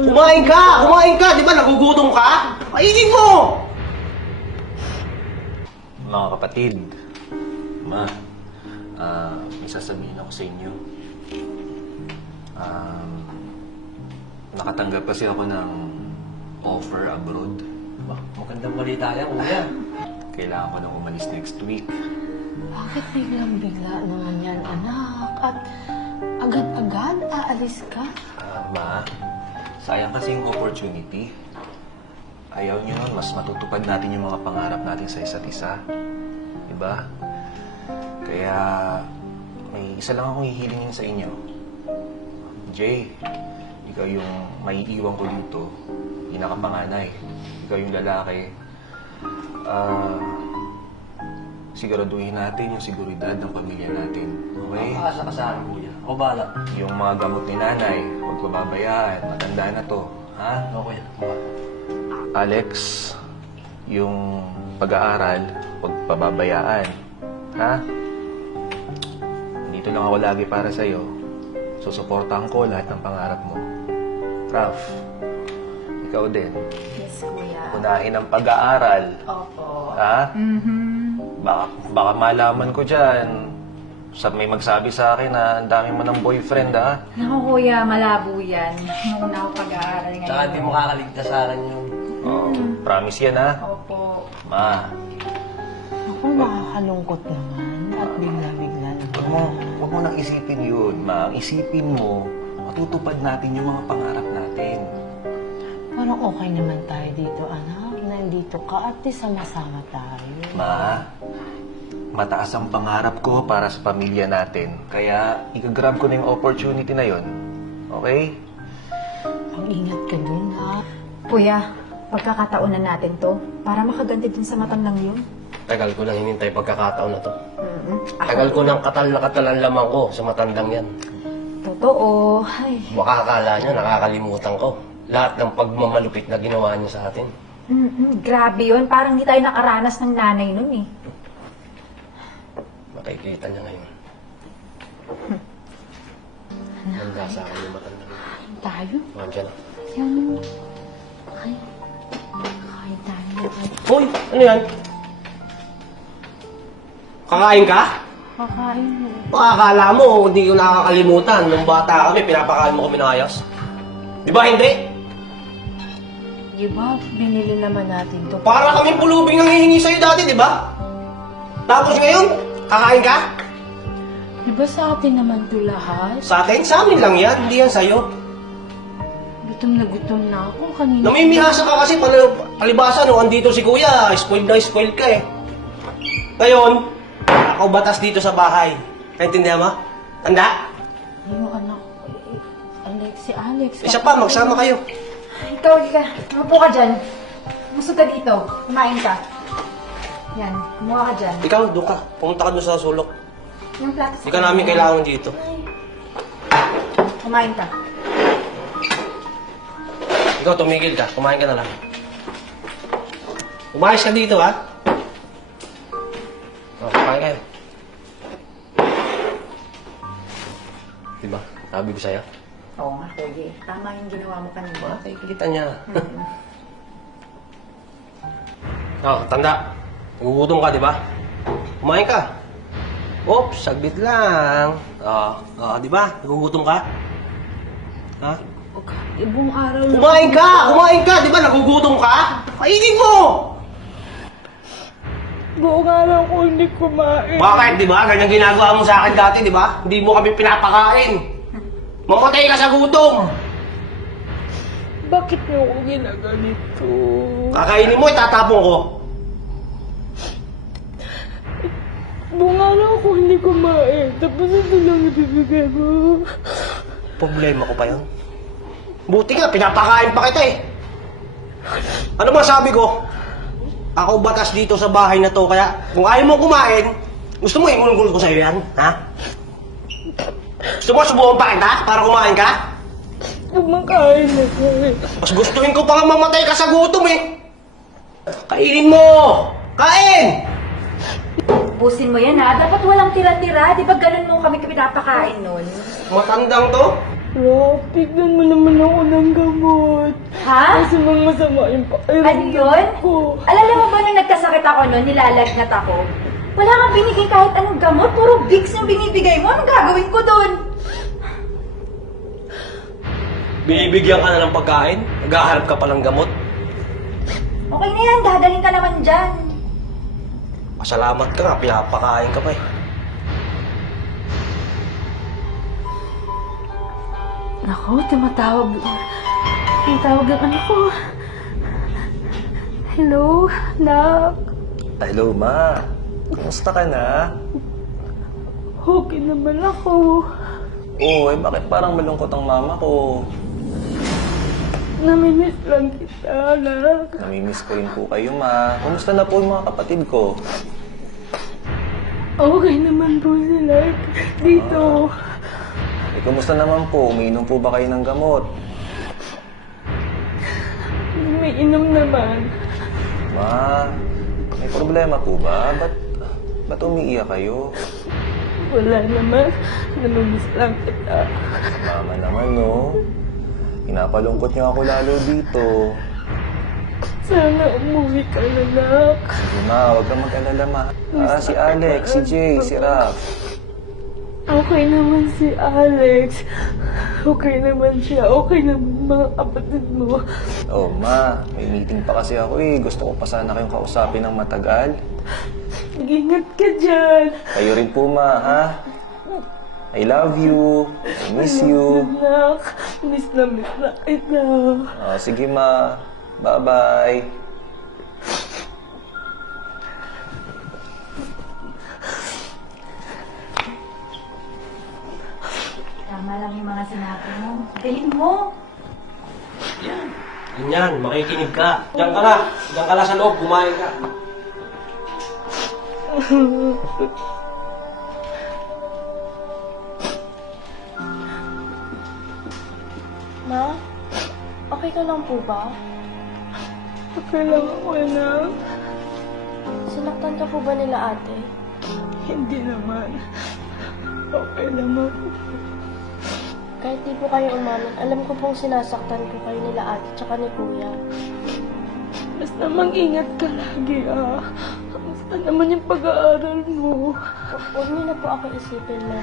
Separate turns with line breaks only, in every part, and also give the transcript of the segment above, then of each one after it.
Kumain ka! Kumain ka! Di ba nagugutom ka? Kainin mo!
Mga kapatid, ma, ah, may sasabihin ako sa inyo. Um, nakatanggap kasi ako ng offer abroad.
Ba, magandang balita yan, kuya.
Kailangan ko nang umalis next week.
Bakit biglang-bigla naman yan, anak? At agad-agad aalis ka?
Ah, ma, sayang kasi yung opportunity. Ayaw nyo nun, mas matutupad natin yung mga pangarap natin sa isa't isa. Diba? Kaya, may isa lang akong hihilingin sa inyo. Jay, ikaw yung maiiwan ko dito. Pinakapanganay. Ikaw yung lalaki. Ah, siguraduhin natin yung seguridad ng pamilya natin. Okay?
Makakasa ka sa akin, kuya. Ako bahala.
Yung mga gamot ni nanay, huwag pababayaan. Matanda na to. Ha?
Ako, kuya.
Alex, yung pag-aaral, huwag pababayaan. Ha? Dito lang ako lagi para sa'yo. Susuportahan ko lahat ng pangarap mo. Ralph, ikaw din.
Yes, kuya.
Unahin ang pag-aaral.
Opo.
Ha?
Mm-hmm.
Baka, baka malaman ko dyan. Sa may magsabi sa akin na ang dami mo ng boyfriend, ha?
Naku kuya, malabo yan. Nung una ako pag-aaral ngayon.
Tsaka hindi mo kakaligtas sa akin yun.
Oh, promise yan, ha?
Opo.
Ma,
Ako, nakakalungkot naman. At bigla-bigla na.
Huwag mo, huwag mo nang isipin yun, ma. Ang isipin mo, matutupad natin yung mga pangarap natin.
Parang okay naman tayo dito, anak. Nandito ka at di sama-sama tayo.
Ma, mataas ang pangarap ko para sa pamilya natin. Kaya, igagrab ko na yung opportunity na yon. Okay?
Mag-ingat ka dun, ha?
Kuya, pagkakataon na natin to para makaganti dun sa matandang yun.
Tagal ko nang hinintay pagkakataon na to.
Mm-hmm.
Tagal ko nang katal na katal ang lamang ko sa matandang yan.
Totoo. Ay.
Baka akala niya nakakalimutan ko. Lahat ng pagmamalupit na ginawa niya sa atin.
Mm-mm, grabe yun. Parang hindi tayo nakaranas ng nanay nun eh.
Makikita niya ngayon. Handa sa akin yung matandang.
Tayo?
Nandiyan na.
Yan. Ay. Kain tayo.
Hoy! Ano yan? Kakain ka?
Kakain mo.
Baka akala mo, hindi ko nakakalimutan. Nung bata kami, pinapakain mo kami ng ayos. Di ba hindi?
Di ba, binili naman natin to.
Para kami pulubing nangihingi sa'yo dati, di ba? Tapos ngayon, kakain ka?
Di ba sa atin naman to lahat?
Sa atin, sa amin lang yan, hindi yan sa'yo.
Gutom na gutom na ako kanina.
Namimihasa ka kasi, pal palibasa, nung andito si kuya, spoiled na spoiled ka eh. Ngayon, ako batas dito sa bahay. Naintindihan mo? Tanda?
Yung anak Alex, si Alex.
Isa pa, magsama kayo.
Ikaw, Ika. Umupo ka dyan. Gusto ka dito. Kumain ka. Yan. Kumuha ka dyan.
Ikaw, doon ka. Pumunta ka doon sa sulok.
Yung plato
Hindi ka namin kailangan dito.
Kumain ka.
Ikaw, tumigil ka. Kumain ka na lang. Umayos ka dito, ha? Oh, kumain kayo. Diba? Sabi ko sa'yo.
Oo nga, kuya. eh. Tama yung ginawa mo kanina.
Makikita niya. oh, tanda. Gugutom ka, di ba? Kumain ka. Oops, saglit lang. Oh, oh, di ba? Nagugutom ka? Ha?
Ibong araw na.
Kumain ka! Kumain ka! Di ba nagugutom ka? Kainin mo!
Buong araw ko hindi kumain.
Bakit, di ba? Ganyan ginagawa mo sa akin dati, di ba? Hindi mo kami pinapakain. Mamatay ka sa gutom.
Bakit niyo ako ginaganito?
Kakainin mo, itatapon ko.
Buong araw ko hindi kumain. Tapos ito lang ibibigay mo.
Problema ko pa yun. Buti nga, pinapakain pa kita eh. Ano ba sabi ko? Ako batas dito sa bahay na to, kaya kung ayaw mo kumain, gusto mo imulgul ko sa'yo yan, ha? Gusto mo subukan pa kita para kumain ka?
Kumakain na ko eh.
Mas gustuin ko pa nga mamatay ka sa gutom eh. Kainin mo! Kain!
Pusin mo yan ha. Dapat walang tira-tira. Di ba ganun mo kami pinapakain nun?
Matandang to?
Rob, tignan mo naman ako ng gamot.
Ha?
Kasi mang masama yung
Ano
pakiramdam
yun?
ko.
Alala mo ba nung nagkasakit ako noon, nilalagnat ako? Wala kang binigay kahit anong gamot, puro Vicks yung binibigay mo. Anong gagawin ko doon?
Binibigyan ka na ng pagkain? Naghaharap ka pa ng gamot?
Okay na yan, dadalhin ka naman dyan.
Pasalamat ka nga, pinapakain ka pa eh.
Naku, tumatawag. Tumatawag ang anak ko. Hello, nak.
Hello, ma. Kumusta ka na?
Okay naman ako.
Oo, eh bakit parang malungkot ang mama ko?
Namimiss lang kita, anak.
Namimiss ko rin po kayo, ma. Kumusta na po yung mga kapatid ko?
Okay naman po sila dito.
Eh, kumusta naman po? Umiinom po ba kayo ng gamot?
May inom naman.
Ma, may problema po ba? Ba't, ba't umiiyak kayo?
Wala naman. Namimiss lang kita.
Mama naman, no? Pinapalungkot niyo ako lalo dito.
Sana umuwi ka na, nak.
Sige, ma, huwag kang mag-alala, ma. Ah, si Alex, si Jay, si Raph.
Okay naman si Alex. Okay naman siya. Okay naman mga kapatid mo.
Oh, ma, may meeting pa kasi ako eh. Gusto ko pa sana kayong kausapin ng matagal.
Mag-ingat ka dyan.
Kayo rin po, ma, ha? I love you. I miss you.
Anak, miss na miss na kita.
Ah, sige, ma. Bye-bye.
Tama lang yung mga sinabi mo. Galing mo.
Ganyan, makikinig ka. Diyan ka na. Diyan ka na sa loob, kumain ka.
Ma, okay ka lang po ba?
Okay lang ako, anak.
Sinaktan ka po ba nila ate?
Hindi naman. Okay naman.
Kahit di po kayo umamin, alam ko pong sinasaktan ko kayo nila ate tsaka ni kuya.
Basta mag-ingat ka lagi, ah. Kamusta naman yung pag-aaral mo?
Hu- Huwag niyo na po ako isipin, ma.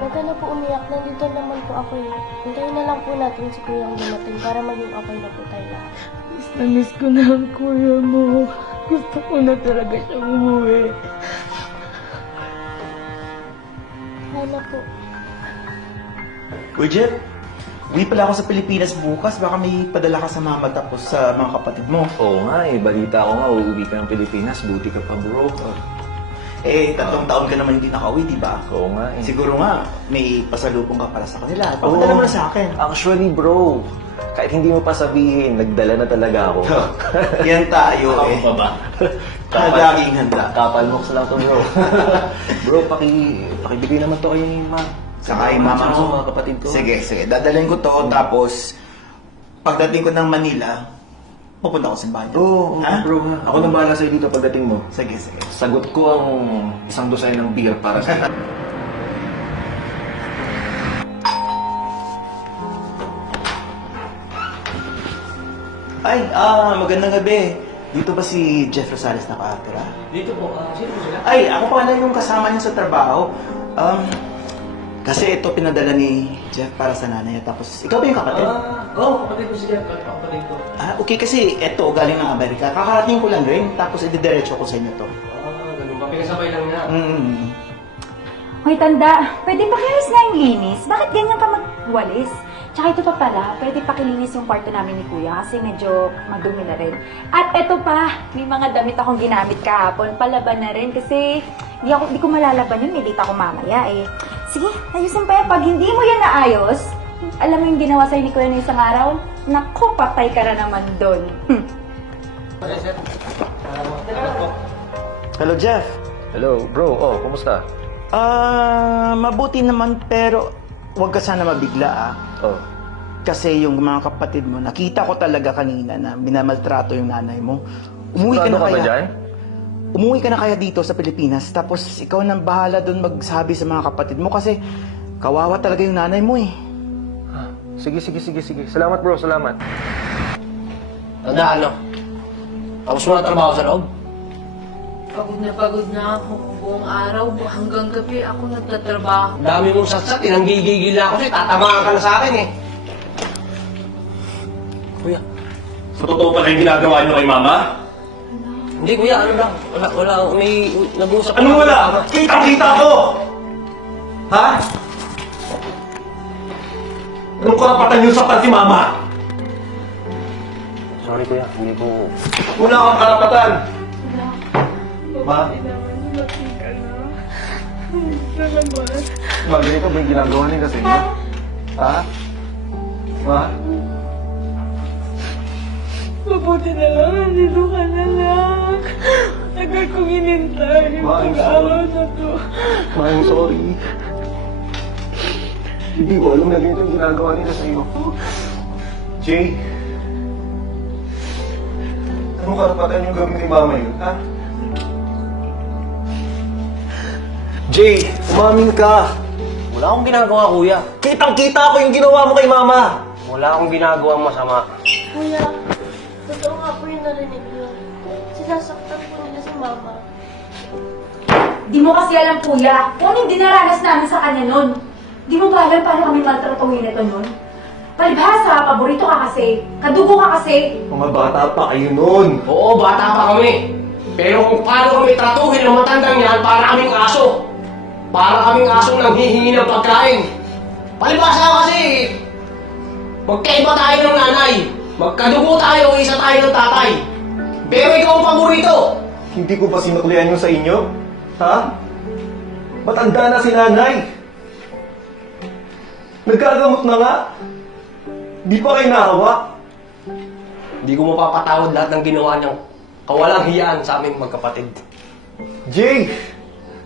Huwag ka na po umiyak, nandito naman po ako eh. Hintayin na lang po natin si kuya ang dumating para maging okay na po tayo lahat.
Miss na miss ko na ang kuya mo. Gusto ko na talaga siyang umuwi.
Sana po.
Jeff, uwi pala ako sa Pilipinas bukas. Baka may padala ka sa mama tapos sa mga kapatid mo.
Oo nga eh. Balita ko nga, uuwi ka ng Pilipinas. Buti ka pa, bro.
Eh, tatlong taon ka naman hindi nakauwi, di ba?
Oo nga eh.
Siguro nga, may pasalubong ka para sa kanila. Papadala mo na sa akin.
Actually, bro, kahit hindi mo pa sabihin, nagdala na talaga ako.
Yan tayo eh.
pa ba?
Laging handa.
Kapalmoks lang to, bro. bro, paki, pakibigay naman to kayo ni ma.
Saka yung mama mo.
mga kapatid ko.
Sige, sige. Dadalhin ko to. Tapos, pagdating ko ng Manila, pupunta ko sa bahay.
Oo,
Ha?
bro ha. Ako nang bahala sa'yo dito pagdating mo.
Sige, sige.
Sagot ko ang isang dosay ng beer para sa'yo.
Ay, ah, magandang gabi. Dito ba si Jeff Rosales nakatira?
Dito po, ah, sino po sila?
Ay, ako pala yung kasama niya sa trabaho. Um, kasi ito pinadala ni Jeff para sa nanay niya. Tapos, ikaw ba yung kapatid?
Ah, oo, oh, kapatid ko sila. Kapatid ko.
Ah, okay, kasi ito, galing ng Amerika. Kakarating ko lang rin, tapos ididiretso ko sa inyo to.
Ah, ganun ba? Pinasabay lang niya.
Mm.
Hoy, tanda, pwede pakialis na yung linis? Bakit ganyan ka magwalis? Tsaka ito pa pala, pwede pakilinis yung kwarto namin ni Kuya kasi medyo madumi na rin. At ito pa, may mga damit akong ginamit kahapon, palaban na rin kasi di, ako, di ko malalaban yun, may date ako mamaya eh. Sige, ayusin pa yan. Pag hindi mo yan naayos, alam mo yung ginawa sa'yo ni Kuya ng isang araw? Naku, patay ka na naman doon. Hmm.
Hello, Jeff.
Hello, bro. Oh, kumusta?
Ah, mabuti naman pero huwag ka sana mabigla ah.
Oh.
Kasi yung mga kapatid mo, nakita ko talaga kanina na minamaltrato yung nanay mo. Umuwi ka
Sigurado
na
ba
kaya?
dyan?
Umuwi ka na kaya dito sa Pilipinas tapos ikaw nang bahala doon magsabi sa mga kapatid mo kasi kawawa talaga yung nanay mo eh.
Ah, Sige, sige, sige, sige. Salamat, bro. Salamat.
Tandaan, no? Tapos mo na trabaho sa loob.
Pagod na pagod na ako. Buong araw, hanggang gabi ako nagtatrabaho.
Ang dami mong satsat, tinanggigigil na ako sa'yo. Tatamaan ka na sa akin, eh. Kuya.
Sa totoo pala yung ginagawa niyo kay Mama?
Hindi, kuya. Ano lang? Wala, wala. May nag-uusap.
Ano wala? Kitang-kita ko! Ha? Anong karapatan niyo sa si Mama?
Sorry, kuya. Hindi ko...
Wala kang karapatan! Ma? Ma, ganito ba yung ginagawa sa inyo? Ha? Ma?
Mabuti na lang, nandito ka na lang. Tagal kong inintay yung
Ma, I'm
pag-aaral na to.
Ma, I'm sorry. Hindi ko alam na ganito yung ginagawa nila sa iyo. Jay? Anong karapatan yung gawin ni Mama yun, ha? Jay, umamin ka!
Wala akong ginagawa, kuya.
Kitang-kita ko yung ginawa mo kay Mama!
Wala akong ginagawa masama.
Kuya, totoo nga po yung narinig niyo. Sinasaktan po nila si Mama.
Di mo kasi alam, kuya, kung anong dinaranas namin sa kanya nun. Di mo ba alam paano kami maltratuhin ito nun? Palibhasa, paborito ka kasi, kadugo ka kasi.
Mga bata pa kayo nun!
Oo, bata pa kami. Pero kung paano kami tratuhin ng matandang yan, para kaming aso. Para kaming asong nanghihingi ng pagkain. Palibasa kasi, magkaiba tayo ng nanay. Magkadugo tayo, isa tayo ng tatay. Pero ikaw ang paborito.
Hindi ko ba sinuklian yun sa inyo? Ha? Matanda na si nanay! Nagkagamot na nga! Di pa kayo nahawa?
Hindi ko mapapatawad lahat ng ginawa niyang kawalang hiyaan sa aming magkapatid.
Jay!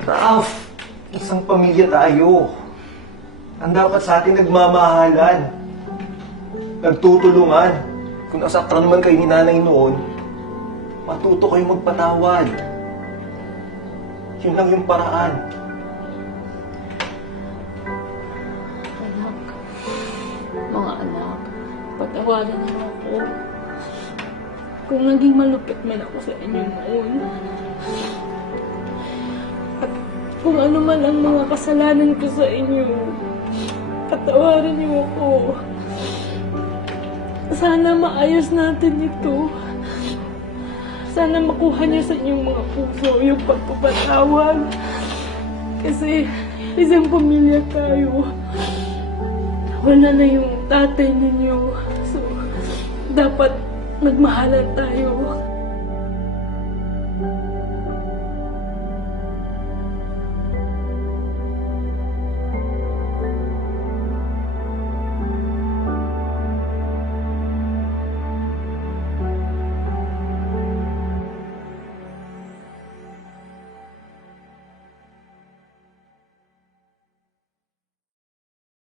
Ralph! Isang pamilya tayo. Ang dapat sa atin nagmamahalan. Nagtutulungan. Kung nasaktan man kayo ni nanay noon, matuto kayo magpatawad. Yun lang yung paraan.
Anak, mga anak, patawarin niyo ako. Kung naging malupit man ako sa inyo noon. At kung ano man ang mga kasalanan ko sa inyo, patawarin niyo ako. Sana maayos natin ito. Sana makuha niyo sa inyong mga puso yung pagpapatawad. Kasi isang pamilya tayo wala na yung tatay ninyo. So, dapat nagmahalan tayo.